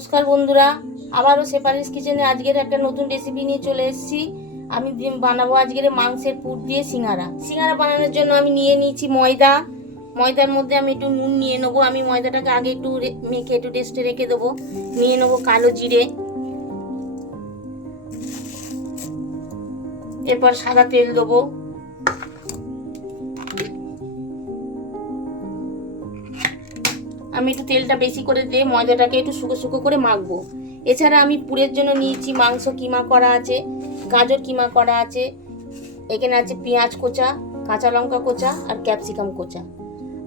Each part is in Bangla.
নমস্কার বন্ধুরা, আবারও সেপারিস কিচেনে আজকের একটা নতুন রেসিপি নিয়ে চলে এসেছি। আমি বানাবো আজকের মাংসের পুর দিয়ে সিঙ্গারা। সিঙ্গারা বানানোর জন্য আমি নিয়ে নিয়েছি ময়দা। ময়দার মধ্যে আমি একটু নুন নিয়ে নেব। আমি ময়দাটাকে আগে একটু মেখে একটু রেস্টে রেখে দেবো। নিয়ে নেব কালো জিরে। এরপর সাদা তেল দেবো। আমি একটু তেলটা বেশি করে দিয়ে ময়দাটাকে একটু শুকো শুকো করে মাখবো। এছাড়া আমি পুরের জন্য নিয়েছি মাংস কিমা করা আছে গাজর কিমা করা আছে এখানে আছে পেঁয়াজ কোচা কাঁচা লঙ্কা কোচা আর ক্যাপসিকাম কোচা।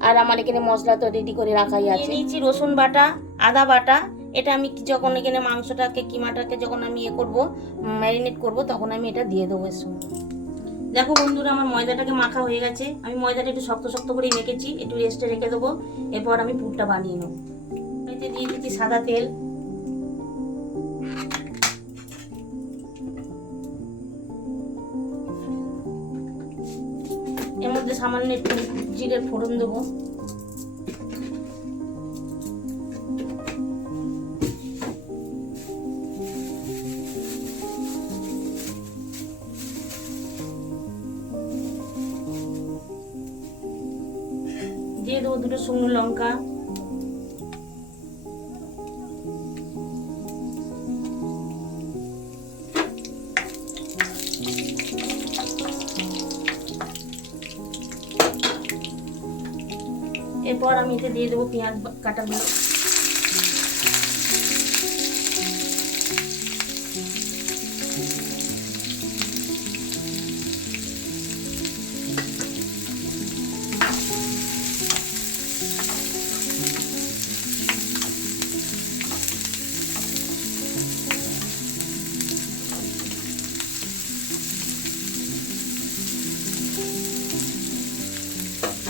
আর আমার এখানে মশলা তো রেডি করে রাখাই আছে। নিয়েছি রসুন বাটা আদা বাটা। এটা আমি যখন এখানে মাংসটাকে কিমাটাকে যখন আমি ইয়ে করব ম্যারিনেট করব তখন আমি এটা দিয়ে দেবো এর সঙ্গে। দেখো বন্ধুরা, আমার ময়দাটাকে মাখা হয়ে গেছে। আমি ময়দাটা একটু শক্ত শক্ত করে মেখেছি, একটু রেস্টে রেখে দেবো। এরপর আমি পুরটা বানিয়ে নেব। এতে দিয়ে দিচ্ছি সাদা তেল। এর মধ্যে সামান্য একটু জিরের ফোড়ন দেবো। দিয়ে দেবো দুটো শুকনো লঙ্কা। এরপর আমি এতে দিয়ে দেবো পেঁয়াজ কাটা কাটাগুলো।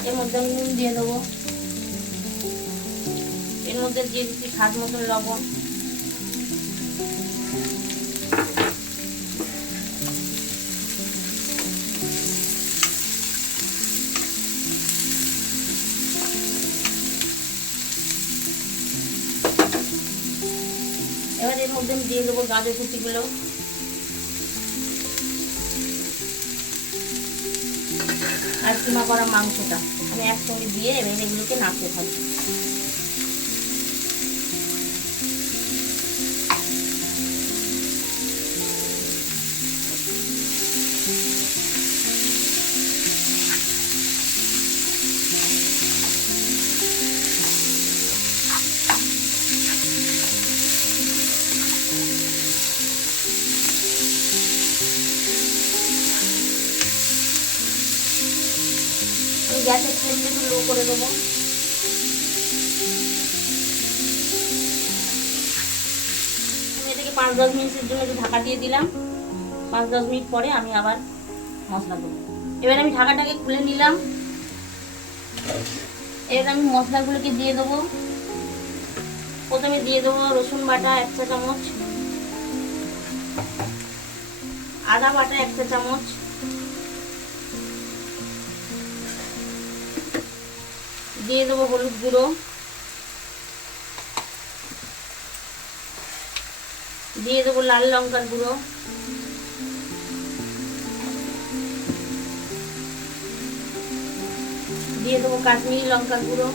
এর মধ্যে আমি নুন দিয়ে দেবো। এর মধ্যে দিয়ে দিচ্ছি স্বাদ মতন লবণ। এবার এর মধ্যে আমি দিয়ে দেবো গাজর কুচিগুলো। আর কিমা করা মাংসটা। আমি একসঙ্গে দিয়ে এবার এগুলোকে নাড়তে থাকি গ্যাসের ফ্লেমটা একটু লো করে দেবো। আমি এটাকে পাঁচ দশ মিনিটের জন্য একটু ঢাকা দিয়ে দিলাম। পাঁচ দশ মিনিট পরে আমি আবার মশলা দেবো। এবার আমি ঢাকাটাকে খুলে নিলাম। এবার আমি মশলাগুলোকে দিয়ে দেবো। প্রথমে দিয়ে দেবো রসুন বাটা এক চা চামচ, আদা বাটা এক চা চামচ দিয়ে দেবো হলুদ গুঁড়ো। দিয়ে দেবো লাল লঙ্কার গুঁড়ো। দিয়ে দেবো কাশ্মীরি লঙ্কার গুঁড়ো।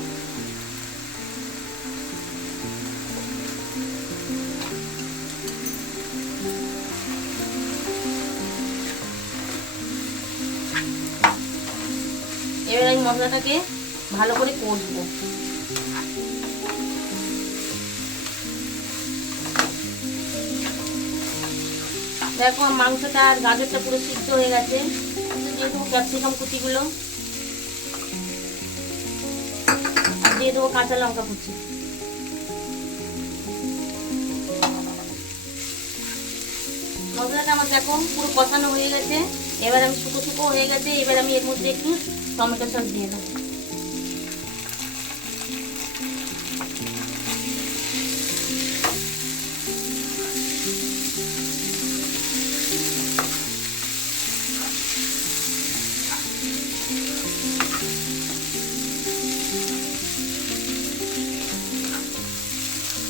এবার আমি মশলাটাকে ভালো করে কষবো। দেখো মাংসটা আর গাজরটা পুরো সিদ্ধ হয়ে গেছে। দেবো ক্যাপসিকাম কুচিগুলো, আর দিয়ে দেবো কাঁচা লঙ্কা কুচি। মশলাটা আমার দেখো পুরো কষানো হয়ে গেছে। এবার আমি শুকো শুকো হয়ে গেছে। এবার আমি এর মধ্যে একটু টমেটো সস দিয়ে দেবো।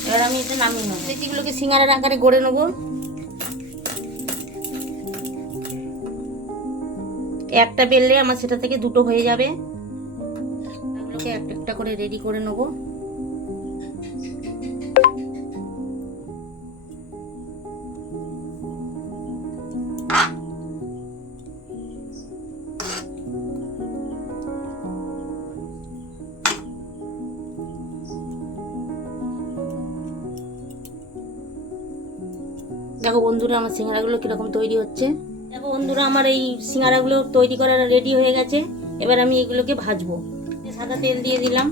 এবার আমি এটা নামিয়ে নেব। লেচিগুলোকে সিঙ্গারের আকারে গড়ে নেব। একটা বেললে আমার সেটা থেকে দুটো হয়ে যাবে। এক একটা একটা করে রেডি করে নেব। দেখো বন্ধুরা, আমার সিঙ্গারাগুলো কীরকম তৈরি হচ্ছে। দেখো বন্ধুরা, আমার এই সিঙ্গারাগুলো তৈরি করা রেডি হয়ে গেছে। এবার আমি এগুলোকে ভাজবো। সাদা তেল দিয়ে দিলাম।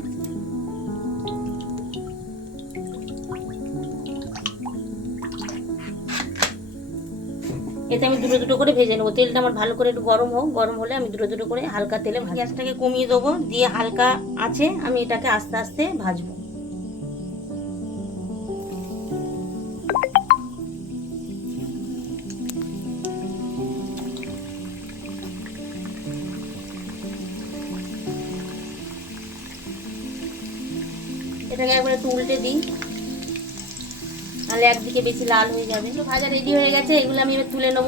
এতে আমি দুটো দুটো করে ভেজে নেব। তেলটা আমার ভালো করে একটু গরম হোক, গরম হলে আমি দুটো দুটো করে হালকা তেলে গ্যাসটাকে কমিয়ে দেবো। দিয়ে হালকা আছে, আমি এটাকে আস্তে আস্তে ভাজবো। এটাকে একবার একটু উল্টে দিই। তাহলে একদিকে বেশি লাল হয়ে যাবে। ভাজা রেডি হয়ে গেছে, এগুলো আমি এবার তুলে নেব।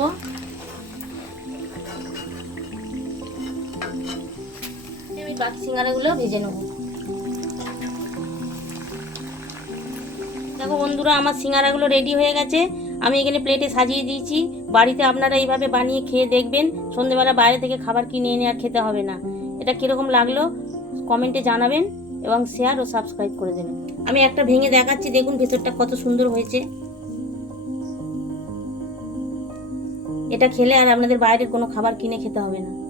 আমি বাকি সিঙ্গারাগুলো ভেজে নেব। দেখো বন্ধুরা, আমার সিঙ্গারাগুলো রেডি হয়ে গেছে। আমি এখানে প্লেটে সাজিয়ে দিয়েছি। বাড়িতে আপনারা এইভাবে বানিয়ে খেয়ে দেখবেন। সন্ধেবেলা বাইরে থেকে খাবার কিনে এনে আর খেতে হবে না। এটা কীরকম লাগল? কমেন্টে জানাবেন। এবং শেয়ার ও সাবস্ক্রাইব করে দেবেন। আমি একটা ভেঙে দেখাচ্ছি, দেখুন ভেতরটা কত সুন্দর হয়েছে। এটা খেলে আর আপনাদের বাইরের কোনো খাবার কিনে খেতে হবে না।